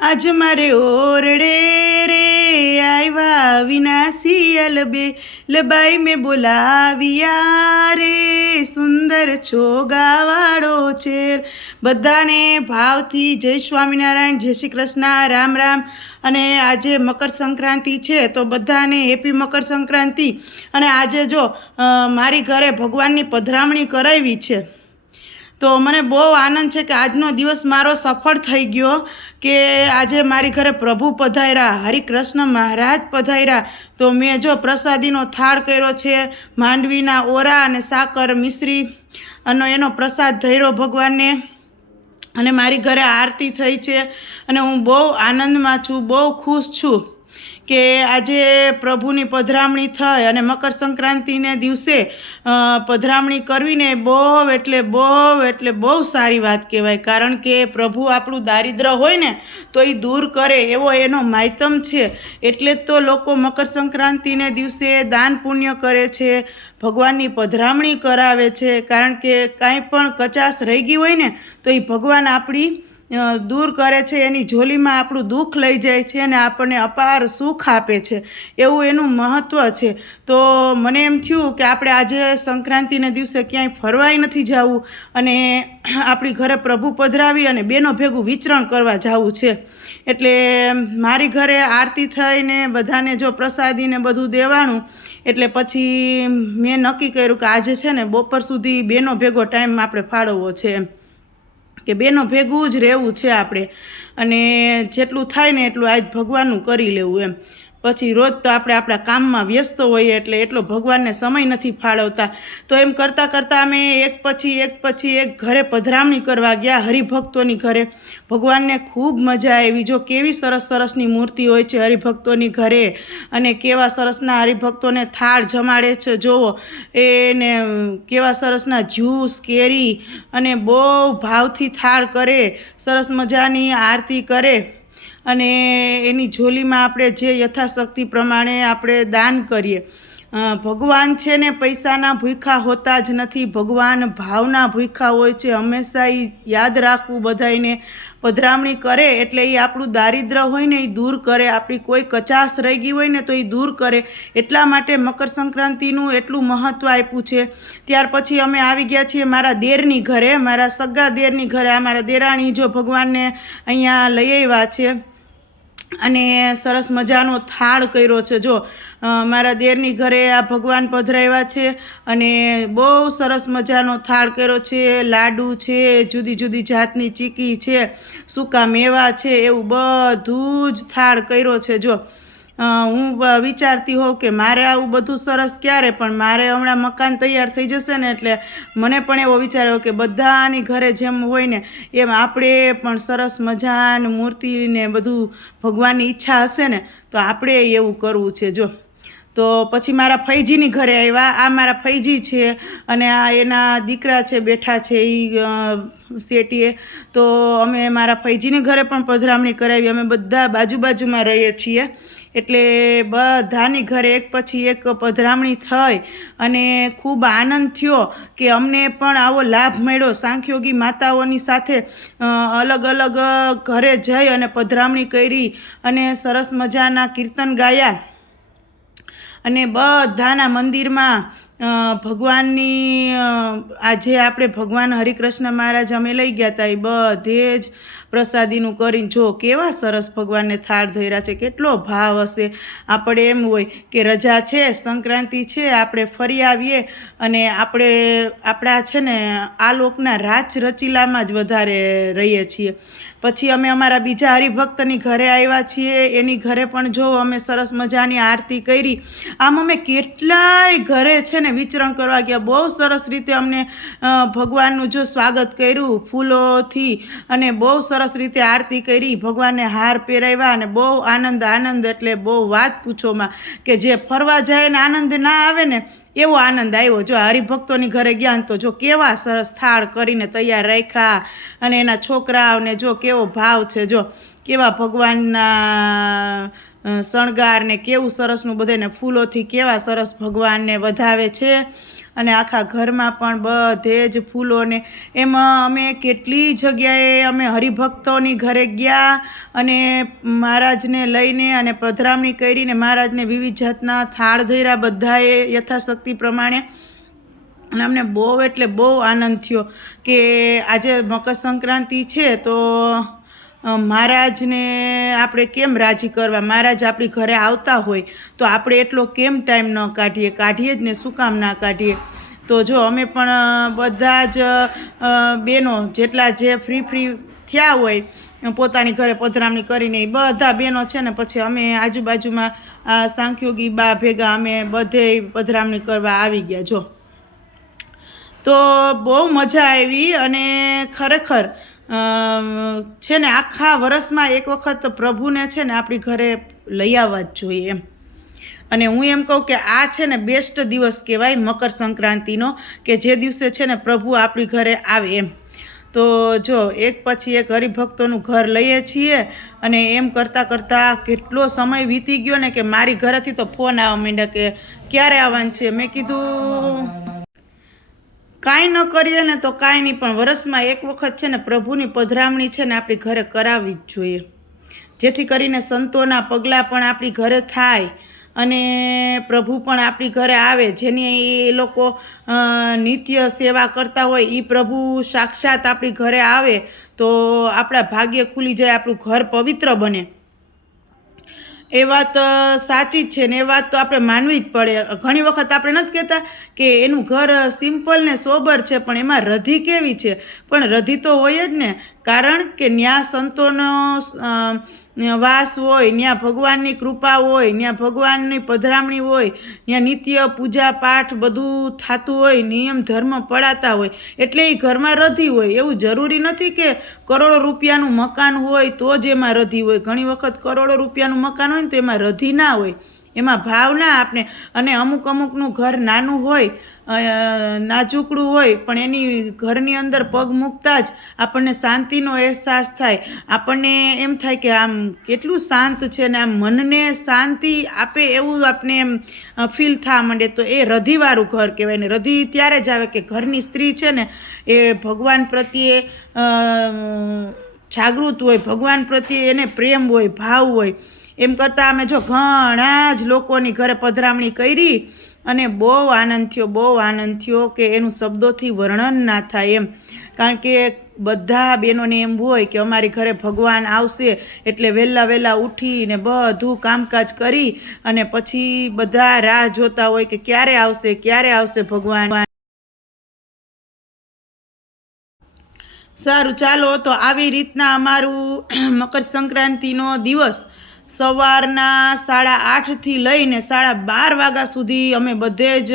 આજ મારે ઓરડે રે આવ્યા વિનાશી અલબે. લબાઈ મેં બોલાવ્યા રે, સુંદર છોગાવાળો છે બધાને ભાવથી જય સ્વામિનારાયણ, જય શ્રી કૃષ્ણ, રામ રામ. અને આજે મકર સંક્રાંતિ છે, તો બધાને હેપી મકર સંક્રાંતિ. અને આજે જો મારી ઘરે ભગવાનની પધરામણી કરાવી છે તો મને બહુ આનંદ છે કે આજનો દિવસ મારો સફળ થઈ ગયો કે આજે મારી ઘરે પ્રભુ પધાર્યા, હરિકૃષ્ણ મહારાજ પધાર્યા. તો મેં જો પ્રસાદીનો થાળ કર્યો છે, માંડવીના ઓરા અને સાકર મિશ્રી અને એનો પ્રસાદ ધર્યો ભગવાનને. અને મારી ઘરે આરતી થઈ છે અને હું બહુ આનંદમાં છું, બહુ ખુશ છું. કે આજે પ્રભુની પધરામણી થઈ અને મકર સંક્રાંતિને દિવસે પધરામણી કરવીને બહુ એટલે બહુ એટલે બહુ સારી વાત કહેવાય. કારણ કે પ્રભુ આપણું દારિદ્ર હોય ને, તો એ દૂર કરે એવો એનો માયતમ છે. એટલે જ તો લોકો મકર સંક્રાંતિને દિવસે દાન પુણ્ય કરે છે, ભગવાનની પધરામણી કરાવે છે. કારણ કે કાંઈ પણ કચાશ રહી ગઈ હોય ને, તો એ ભગવાન આપણી દૂર કરે છે, એની ઝોલીમાં આપણું દુઃખ લઈ જાય છે અને આપણને અપાર સુખ આપે છે. એવું એનું મહત્ત્વ છે. તો મને એમ થયું કે આપણે આજે સંક્રાંતિના દિવસે ક્યાંય ફરવાય નથી જવું અને આપણી ઘરે પ્રભુ પધરાવી અને બેનો ભેગું વિચરણ કરવા જવું છે. એટલે મારી ઘરે આરતી થઈને બધાને જો પ્રસાદીને બધું દેવાનું, એટલે પછી મેં નક્કી કર્યું કે આજે છે ને બપોર સુધી બેનો ભેગો ટાઈમ આપણે ફાળવવો છે એમ. કે બેનો ભેગું જ રહેવું છે આપણે. અને જેટલું થાય ને એટલું આજ ભગવાનનું કરી લેવું એમ. પછી રોજ તો આપણે આપણા કામમાં વ્યસ્ત હોઈએ એટલે એટલો ભગવાનને સમય નથી ફાળવતા. તો એમ કરતાં કરતાં અમે એક પછી એક પછી એક ઘરે પધરામણી કરવા ગયા હરિભક્તોની ઘરે. ભગવાનને ખૂબ મજા આવી. જો કેવી સરસ સરસની મૂર્તિ હોય છે હરિભક્તોની ઘરે અને કેવા સરસના હરિભક્તોને થાળ જમાડે છે જુઓ એને કેવા સરસના જ્યુસ, કેરી અને બહુ ભાવથી થાળ કરે, સરસ મજાની આરતી કરે. અને એની ઝોલીમાં આપણે જે યથાશક્તિ પ્રમાણે આપણે દાન કરીએ. ભગવાન છે ને પૈસાના ભૂખા હોતા જ નથી. ભગવાન ભાવના ભૂખા હોય છે. હંમેશા એ યાદ રાખવું બધાયને. પધરામણી કરે એટલે એ આપણું દારિદ્ર હોય ને એ દૂર કરે. આપણી કોઈ કચાશ રહી ગઈ હોય ને તો એ દૂર કરે. એટલા માટે મકર સંક્રાંતિનું એટલું મહત્ત્વ આપ્યું છે. ત્યાર પછી અમે આવી ગયા છીએ મારા દેરની ઘરે. મારા સગા દેરની ઘરે. આ મારા દેરાણી જો ભગવાનને અહીંયા લઈ આવ્યા છે. અને સરસ મજાનો થાળ કર્યો છે. જો મારા દેરની ઘરે આ ભગવાન પધરાવ્યા છે અને બહુ સરસ મજાનો થાળ કર્યો છે. લાડુ છે, જુદી જુદી જાતની ચીકી છે, સૂકા મેવા છે, એવું બધું જ થાળ કર્યો છે. જો હું વિચારતી હોઉં કે મારે આવું બધું સરસ ક્યારે? પણ મારે હમણાં મકાન તૈયાર થઈ જશે ને એટલે મને પણ એવો વિચાર આવ્યો કે બધાની ઘરે જેમ હોય ને એમ આપણે પણ સરસ મજાની મૂર્તિને બધું ભગવાનની ઈચ્છા હશે ને, તો આપણે એવું કરવું છે. જો તો પછી મારા ફૈજીની ઘરે આવ્યા. આ મારા ફૈજી છે અને આ એના દીકરા છે, બેઠા છે એ શેટીએ તો અમે મારા ફૈજીની ઘરે પણ પધરામણી કરાવી. અમે બધા બાજુ બાજુમાં રહીએ છીએ. એટલે બધાની ઘરે એક પછી એક પધરામણી થઈ અને ખૂબ આનંદ થયો કે અમને પણ આવો લાભ મળ્યો. સાંખ્યોગી માતાઓની સાથે અલગ અલગ ઘરે જઈ અને પધરામણી કરી અને સરસ મજાના કીર્તન ગાયા. અને બધાના મંદિરમાં ભગવાનની આજે આપણે ભગવાન હરિકૃષ્ણ મહારાજ અમે લઈ ગયા હતા એ બધે જ પ્રસાદીનું કરીને જો કેવા સરસ ભગવાનને થાળ ધર્યા છે, કેટલો ભાવ હશે. આપણે એમ હોય કે રજા છે, સંક્રાંતિ છે, આપણે ફરી આવીએ અને આપણે, આપણા છે ને, આ લોકના રાજ રચીલામાં જ વધારે રહીએ છીએ. પછી અમે અમારા બીજા હરિભક્તની ઘરે આવ્યા છીએ, એની ઘરે પણ જો અમે સરસ મજાની આરતી કરી. આમ અમે કેટલાય ઘરે છે ને વિચરણ કરવા ગયા. બહુ સરસ રીતે અમને ભગવાનનું જો સ્વાગત કર્યું ફૂલોથી અને બહુ સરસ રીતે આરતી કરી. ભગવાનને હાર પહેરાવ્યા અને બહુ આનંદ આનંદ એટલે બહુ વાત પૂછોમાં કે જે ફરવા જાય ને આનંદ ના આવે ને, એવો આનંદ આવ્યો. જો હરિભક્તોની ઘરે ગયા ને તો જો કેવા સરસ થાળ કરીને તૈયાર રાખ્યા. અને એના છોકરાઓને જો કેવો ભાવ છે, જો કેવા ભગવાનના શણગાર ને કેવું સરસનું બધાને ફૂલોથી કેવા સરસ ભગવાનને વધાવે છે. અને આખા ઘરમાં પણ બધે જ ફૂલોને એમાં અમે કેટલી જગ્યાએ અમે હરિભક્તોની ઘરે ગયા અને મહારાજને લઈને અને પધરામણી કરીને મહારાજને વિવિધ જાતના થાળ ધર્યા બધાએ યથાશક્તિ પ્રમાણે. અને અમને બહુ એટલે બહુ આનંદ થયો કે આજે મકર સંક્રાંતિ છે તો મહારાજને આપણે કેમ રાજી કરવા? મહારાજ આપણી ઘરે આવતા હોય તો આપણે એટલો કેમ ટાઈમ ન કાઢીએ? કાઢીએ જ ને, શું કામ ના કાઢીએ? તો જો અમે પણ બધા જ બહેનો જેટલા જે ફ્રી ફ્રી થયા હોય પોતાની ઘરે પધરામણી કરીને, એ બધા બહેનો છે ને, પછી અમે આજુબાજુમાં આ સાંખ્યોગી બા ભેગા અમે બધે પધરામણી કરવા આવી ગયા, જો. તો બહુ મજા આવી અને ખરેખર છે ને, આખા વર્ષમાં એક વખત પ્રભુને છે ને આપણી ઘરે લઈ આવવા જ જોઈએ એમ. અને હું એમ કહું કે આ છે ને બેસ્ટ દિવસ કહેવાય મકર સંક્રાંતિનો, કે જે દિવસે છે ને પ્રભુ આપણી ઘરે આવે એમ. તો જો, એક પછી એક હરિભક્તોનું ઘર લઈએ છીએ અને એમ કરતાં કરતાં કેટલો સમય વીતી ગયો ને કે મારી ઘરેથી તો ફોન આવવા માંડ્યા કે ક્યારે આવવાનું છે? મેં કીધું કાંઈ ન કરીએ ને તો કાંઈ નહીં, પણ વરસમાં એક વખત છે ને પ્રભુની પધરામણી છે ને આપણી ઘરે કરાવવી જ જોઈએ. જેથી કરીને સંતોના પગલાં પણ આપણી ઘરે થાય અને પ્રભુ પણ આપણી ઘરે આવે. જેની એ લોકો નિત્ય સેવા કરતા હોય એ પ્રભુ સાક્ષાત આપણી ઘરે આવે તો આપણા ભાગ્ય ખુલી જાય, આપણું ઘર પવિત્ર બને. એ વાત સાચી જ છે ને એ વાત તો આપણે માનવી જ પડે. ઘણી વખત આપણે નથી કહેતા કે એનું ઘર સિમ્પલ ને સોબર છે, પણ એમાં રધી કેવી છે? પણ રધી તો હોય જ ને. કારણ કે ન્યા સંતોનો વાસ હોય ત્યાં ભગવાનની કૃપા હોય ત્યાં ભગવાનની પધરામણી હોય ત્યાં નિત્ય પૂજા પાઠ બધું થતું હોય, નિયમ ધર્મ પડાતા હોય, એટલે એ ઘરમાં રધી હોય. એવું જરૂરી નથી કે કરોડો રૂપિયાનું મકાન હોય તો જ એમાં રધી હોય. ઘણી વખત કરોડો રૂપિયાનું મકાન હોય ને તો એમાં રધી ના હોય. એમાં ભાવ ના આપને અને અમુક અમુકનું ઘર નાનું હોય નાજુકડું હોય, પણ એની ઘરની અંદર પગ મૂકતા જ આપણને શાંતિનો અહેસાસ થાય. આપણને એમ થાય કે આમ કેટલું શાંત છે ને આમ મનને શાંતિ આપે એવું આપણે એમ ફીલ થવા માંડે. તો એ રધીવાળું ઘર કહેવાય ને રધી ત્યારે જ આવે કે ઘરની સ્ત્રી છે ને એ ભગવાન પ્રત્યે જાગૃત હોય, ભગવાન પ્રત્યે એને પ્રેમ હોય, ભાવ હોય. એમ કરતાં અમે જો ઘણા જ લોકોની ઘરે પધરામણી કરી અને બહુ આનંદ થયો, બહુ આનંદ થયો કે એનું શબ્દોથી વર્ણન ના થાય એમ. કારણ કે બધા બહેનોને એમ હોય કે અમારી ઘરે ભગવાન આવશે એટલે વહેલા વહેલા ઉઠીને બધું કામકાજ કરી અને પછી બધા રાહ જોતા હોય કે ક્યારે આવશે ક્યારે આવશે ભગવાન. સારું, ચાલો તો આવી રીતના અમારું મકર સંક્રાંતિનો દિવસ સવારના સાડા આઠથી લઈને સાડા બાર વાગ્યા સુધી અમે બધે જ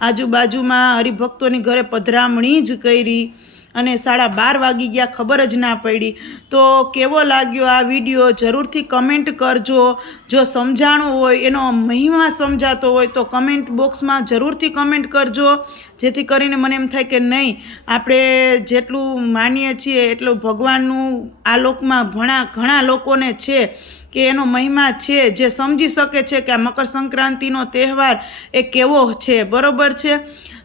આજુબાજુમાં હરિભક્તોની ઘરે પધરામણી જ કરી અને સાડા બાર વાગી ગયા, ખબર જ ના પડી. તો કેવો લાગ્યો આ વીડિયો? જરૂરથી કમેન્ટ કરજો. જો સમજાણું હોય, એનો મહિમા સમજાતો હોય, તો કમેન્ટ બોક્સમાં જરૂરથી કમેન્ટ કરજો. જેથી કરીને મને એમ થાય કે નહીં, આપણે જેટલું માનીએ છીએ, એટલું ભગવાનનું આ લોકમાં ઘણા ઘણા લોકોને છે. કે એનો મહિમા છે, જે સમજી શકે છે કે આ મકર સંક્રાંતિનો તહેવાર એ કેવો છે, બરોબર છે?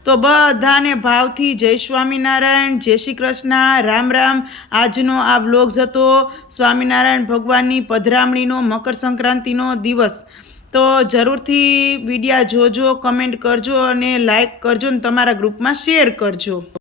તો બધાને ભાવથી જય સ્વામિનારાયણ, જય શ્રી કૃષ્ણ, રામ રામ. આજનો આ બ્લોગ હતો સ્વામિનારાયણ ભગવાનની પધરામણીનો મકર સંક્રાંતિનો દિવસ. તો જરૂરથી વિડીયા જોજો, કમેન્ટ કરજો અને લાઈક કરજો ને તમારા ગ્રુપમાં શેર કરજો.